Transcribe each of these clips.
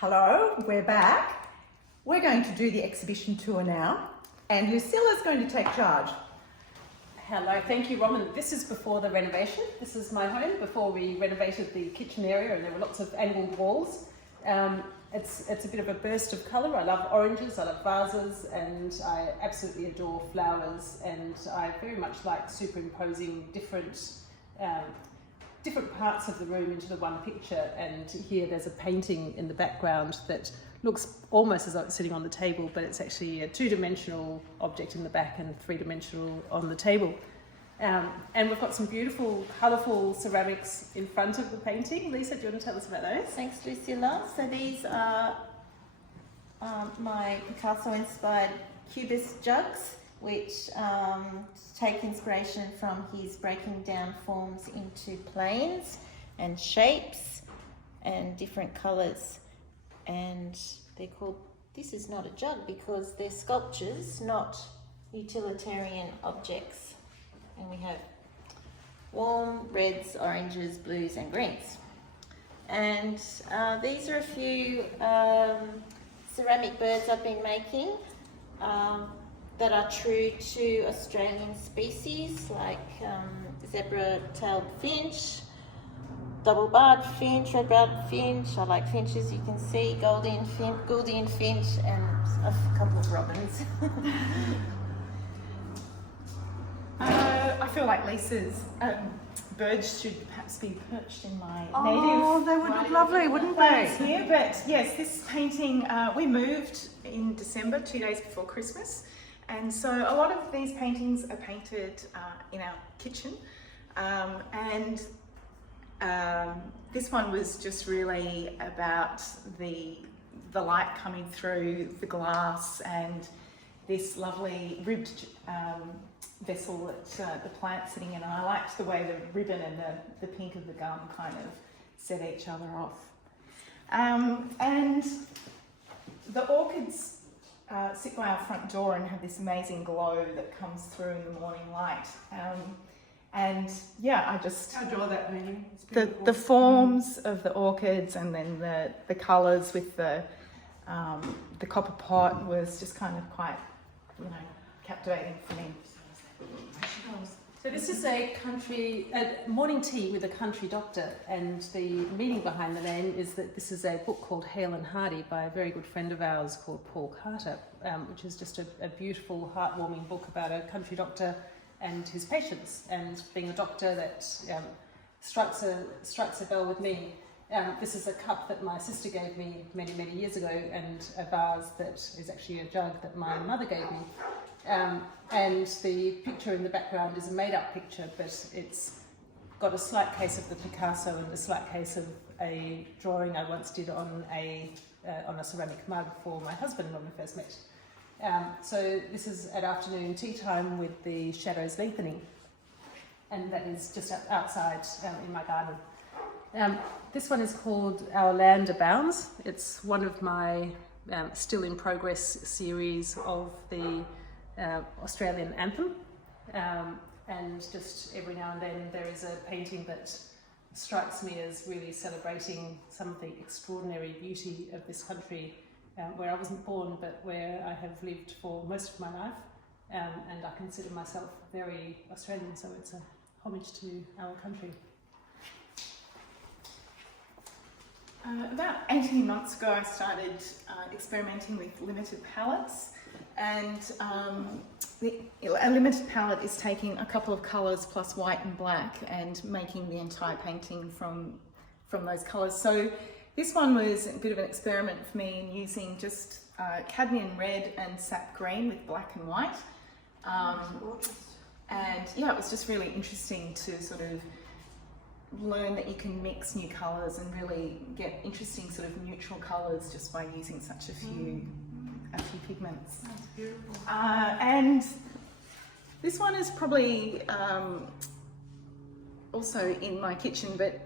Hello, we're back. We're going to do the exhibition tour now, and Lucila's going to take charge. Hello, thank you, Robin. This is before the renovation. This is my home before we renovated the kitchen area, and there were lots of angled walls. It's a bit of a burst of colour. I love oranges, I love vases, and I absolutely adore flowers, and I very much like superimposing different parts of the room into the one picture. And here there's a painting in the background that looks almost as though it's sitting on the table, but it's actually a two-dimensional object in the back and three-dimensional on the table. And we've got some beautiful, colourful ceramics in front of the painting. Lisa, do you want to tell us about those? Thanks, Lucila. So these are my Picasso-inspired cubist jugs, which take inspiration from his breaking down forms into planes and shapes and different colours. And they're called, this is not a jug because they're sculptures, not utilitarian objects. And we have warm reds, oranges, blues and greens. And these are a few ceramic birds I've been making that are true to Australian species, like zebra-tailed finch, double-barred finch, red-barred finch. I like finches, you can see, Gouldian finch, and a couple of robins. I feel like Lisa's birds should perhaps be perched in my native. Oh, they would look lovely, wouldn't plants they? here. But yes, this painting, we moved in December, 2 days before Christmas. And so a lot of these paintings are painted in our kitchen. This one was just really about the light coming through the glass and this lovely ribbed vessel that the plant's sitting in. And I liked the way the ribbon and the pink of the gum kind of set each other off. And the orchids sit by our front door and have this amazing glow that comes through in the morning light. And yeah, I just adore that painting. The forms of the orchids and then the colours with the copper pot was just kind of quite, captivating for me. So this is a morning tea with a country doctor, and the meaning behind the name is that this is a book called Hale and Hardy by a very good friend of ours called Paul Carter, which is just a beautiful, heartwarming book about a country doctor and his patients, and being a doctor that strikes a bell with me. This is a cup that my sister gave me many, many years ago, and a vase that is actually a jug that my mother gave me. And the picture in the background is a made-up picture, but it's got a slight case of the Picasso and a slight case of a drawing I once did on a ceramic mug for my husband when we first met. So this is at afternoon tea time with the shadows lengthening, and that is just outside in my garden. This one is called Our Land Abounds. It's one of my still in progress series of the Australian anthem, and just every now and then there is a painting that strikes me as really celebrating some of the extraordinary beauty of this country, where I wasn't born but where I have lived for most of my life, and I consider myself very Australian, so it's a homage to our country. About 18 months ago I started experimenting with limited palettes, and a limited palette is taking a couple of colours plus white and black and making the entire painting from those colours. So this one was a bit of an experiment for me in using just cadmium red and sap green with black and white. And yeah, it was just really interesting to sort of learn that you can mix new colours and really get interesting sort of neutral colours just by using such a few pigments. That's beautiful. And this one is probably also in my kitchen, but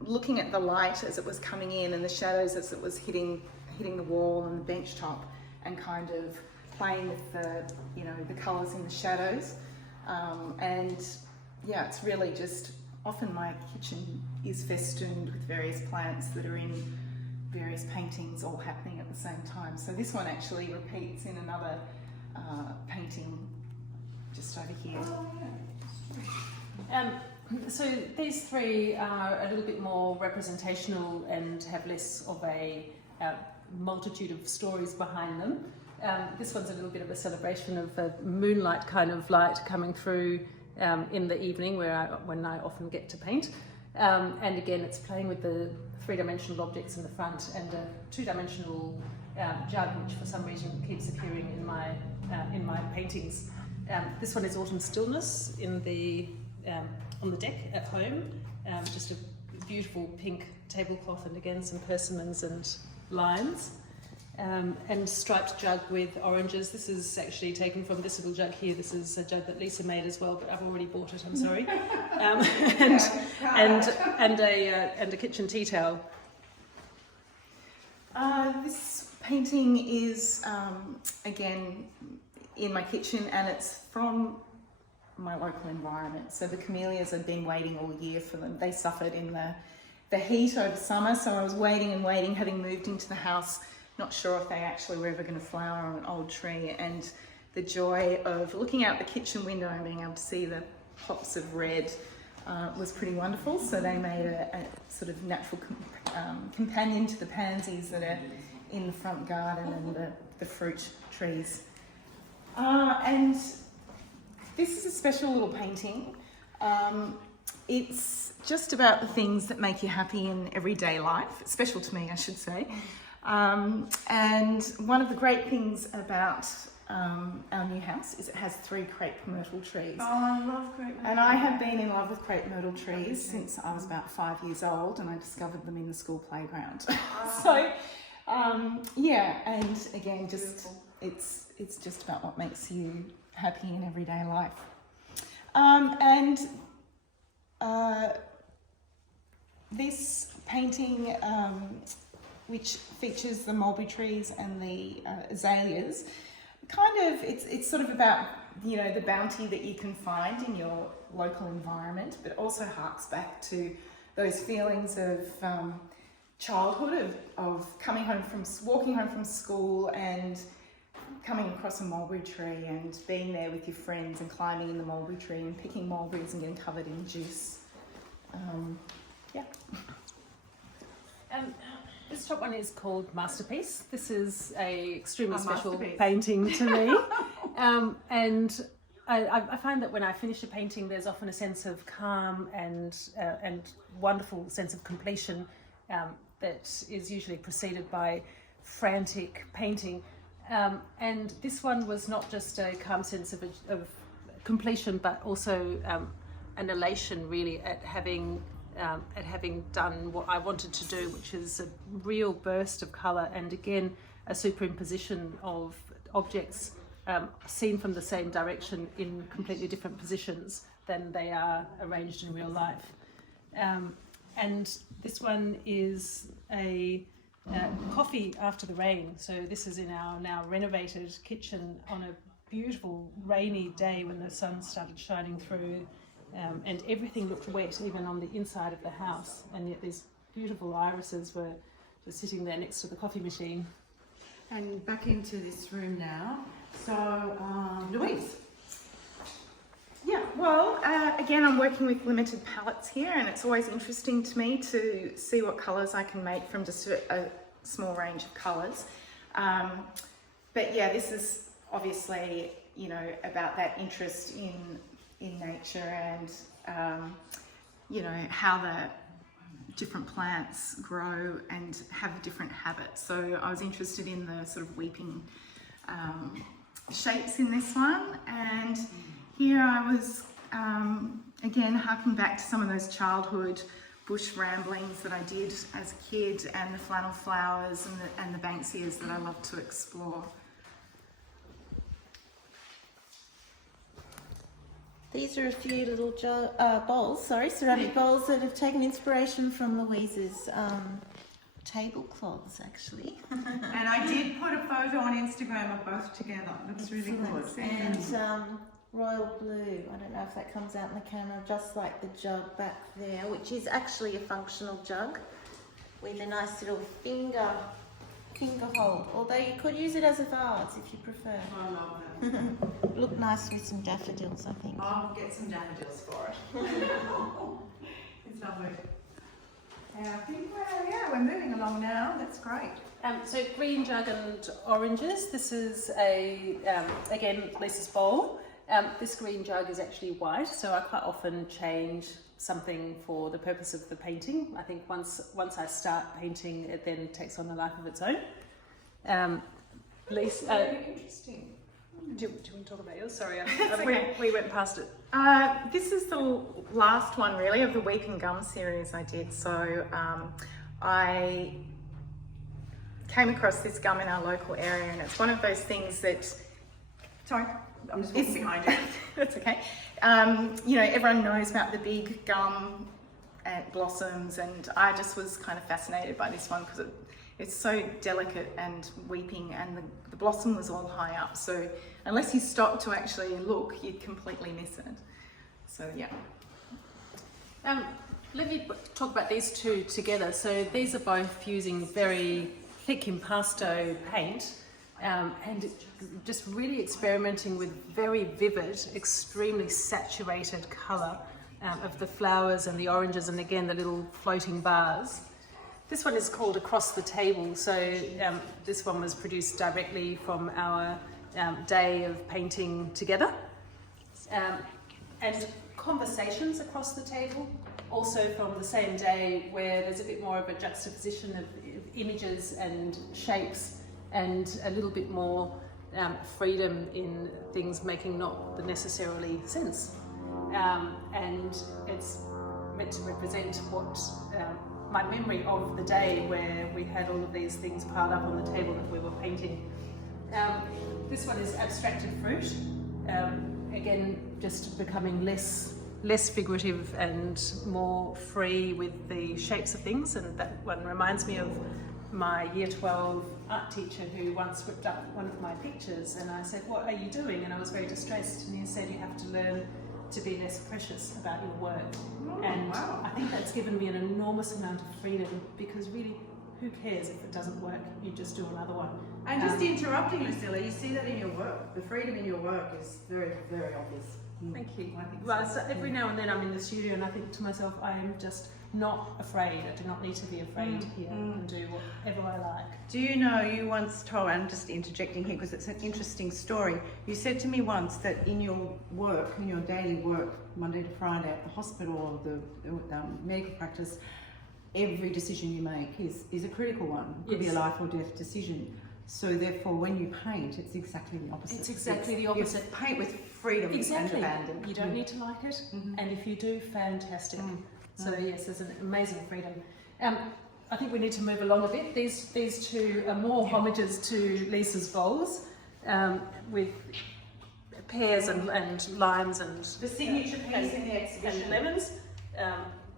looking at the light as it was coming in and the shadows as it was hitting the wall and the bench top, and kind of playing with the colours in the shadows. And yeah, it's really just, often my kitchen is festooned with various plants that are in various various paintings all happening at the same time. So this one actually repeats in another painting just over here. So these three are a little bit more representational and have less of a multitude of stories behind them. This one's a little bit of a celebration of a moonlight kind of light coming through in the evening when I often get to paint. And again, it's playing with the three-dimensional objects in the front and a two-dimensional jug, which for some reason keeps appearing in my paintings. This one is Autumn Stillness in the on the deck at home. Just a beautiful pink tablecloth and again some persimmons and limes. And striped jug with oranges. This is actually taken from this little jug here. This is a jug that Lisa made as well, but I've already bought it, I'm sorry. And a kitchen tea towel. This painting is, again, in my kitchen, and it's from my local environment. So the camellias had been waiting all year for them. They suffered in the heat over summer, so I was waiting and waiting, having moved into the house, not sure if they actually were ever going to flower on an old tree, and the joy of looking out the kitchen window and being able to see the pops of red was pretty wonderful. So they made a sort of natural companion to the pansies that are in the front garden and the fruit trees. And this is a special little painting. It's just about the things that make you happy in everyday life. It's special to me, I should say. And one of the great things about our new house is it has 3 crepe myrtle trees. Oh, I love crepe myrtle. And I have been in love with crepe myrtle trees since I was about 5 years old, and I discovered them in the school playground. So, yeah, and again, just it's just about what makes you happy in everyday life. This painting, which features the mulberry trees and the azaleas, kind of, it's sort of about, you know, the bounty that you can find in your local environment, but also harks back to those feelings of childhood, of walking home from school and coming across a mulberry tree and being there with your friends and climbing in the mulberry tree and picking mulberries and getting covered in juice. Yeah. This top one is called Masterpiece. This is a extremely special painting to me. And I find that when I finish a painting, there's often a sense of calm and wonderful sense of completion that is usually preceded by frantic painting. And this one was not just a calm sense of completion, but also an elation really at having done what I wanted to do, which is a real burst of colour and again a superimposition of objects seen from the same direction in completely different positions than they are arranged in real life. And this one is a coffee after the rain. So this is in our now renovated kitchen on a beautiful rainy day when the sun started shining through. And everything looked wet, even on the inside of the house, and yet these beautiful irises were just sitting there next to the coffee machine. And back into this room now. So, Louise. Yeah, well, again, I'm working with limited palettes here, and it's always interesting to me to see what colours I can make from just a small range of colours. But yeah, this is obviously, you know, about that interest in nature and, you know, how the different plants grow and have different habits. So I was interested in the sort of weeping shapes in this one. And here I was, again, harking back to some of those childhood bush ramblings that I did as a kid, and the flannel flowers and the Banksias that I love to explore. These are a few little ceramic bowls that have taken inspiration from Louise's tablecloths, actually. And I did put a photo on Instagram of both together. It looks really good. And royal blue, I don't know if that comes out in the camera, just like the jug back there, which is actually a functional jug. with a nice little finger hold. Although you could use it as a vase if you prefer. I love that. Look nice with some daffodils, I think. I'll get some daffodils for it. It's lovely. And I think we're moving along now. That's great. So green jug and oranges. This is again Lisa's bowl. This green jug is actually white, so I quite often change something for the purpose of the painting. I think once I start painting, it then takes on a life of its own. Lisa, Very interesting. do you want to talk about yours? Sorry, Okay. we went past it. This is the last one really of the Weeping Gum series I did. So I came across this gum in our local area, and it's one of those things that, sorry, I'm just walking behind you. that's okay. You know, everyone knows about the big gum and blossoms, and I just was kind of fascinated by this one because it's so delicate and weeping, and the blossom was all high up. So unless you stop to actually look, you'd completely miss it. So yeah. Let me talk about these two together. So these are both using very thick impasto paint. And just really experimenting with very vivid, extremely saturated colour of the flowers and the oranges, and again the little floating bars. This one is called Across the Table, so this one was produced directly from our day of painting together. And Conversations Across the Table, also from the same day, where there's a bit more of a juxtaposition of images and shapes, and a little bit more freedom in things making not necessarily sense. And it's meant to represent what my memory of the day where we had all of these things piled up on the table that we were painting. This one is Abstracted Fruit. Again, just becoming less figurative and more free with the shapes of things, and that one reminds me of my year 12 art teacher who once ripped up one of my pictures, and I said, "What are you doing?" And I was very distressed, and he said, "You have to learn to be less precious about your work." And wow. I think that's given me an enormous amount of freedom, because really, who cares if it doesn't work? You just do another one. And just interrupting, Lucila, you see that in your work. The freedom in your work is very, very obvious. Thank you. I think Well, so every now and then I'm in the studio and I think to myself, I am just not afraid. I do not need to be afraid here and do whatever I like. Do you know, you once told, I'm just interjecting here because it's an interesting story. You said to me once that in your work, in your daily work, Monday to Friday at the hospital or the medical practice, every decision you make is a critical one. It could be a life or death decision. So therefore, when you paint, it's exactly the opposite. It's exactly the opposite. You paint with freedom and abandon. You don't need to like it, and if you do, fantastic. So yes, there's an amazing freedom. I think we need to move along a bit. These two are more homages to Lisa's bowls, with pears and limes and the signature piece in the exhibition. And lemons.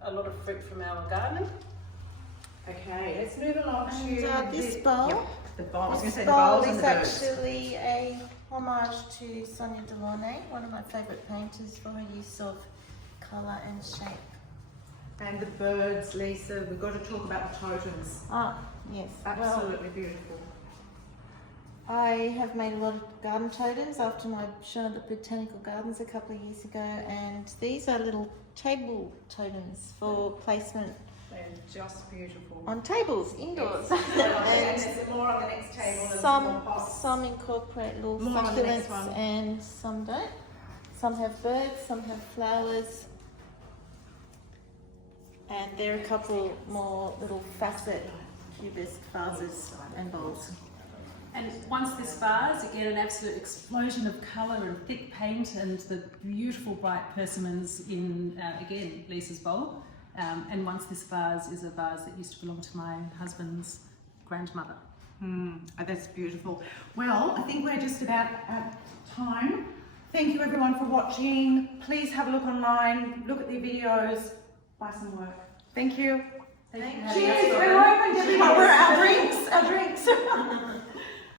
A lot of fruit from our garden. Okay, let's move along And to this bowl. Yep, the bowl. I was going to say This the bowl bowls and is the birds. actually a homage to Sonia Delaunay, one of my favourite painters, for her use of colour and shape. And the birds, Lisa, we've got to talk about the totems. Ah, yes. Absolutely beautiful. I have made a lot of garden totems after my show at the Botanical Gardens a couple of years ago, and these are little table totems for placement They're just beautiful. on tables indoors. And there's more on the next table and more pots. Some incorporate little More on the next one. succulents and some don't. Some have birds, some have flowers. And there are a couple more little facet cubist vases and bowls. And once this vase, again an absolute explosion of colour and thick paint, and the beautiful bright persimmons in, again, Lisa's bowl. And once this vase is a vase that used to belong to my husband's grandmother. That's beautiful. Well, I think we're just about at time. Thank you everyone for watching. Please have a look online, look at the videos, buy some work. Thank you. Thank you. Cheers, we're open, everyone. We're our drinks.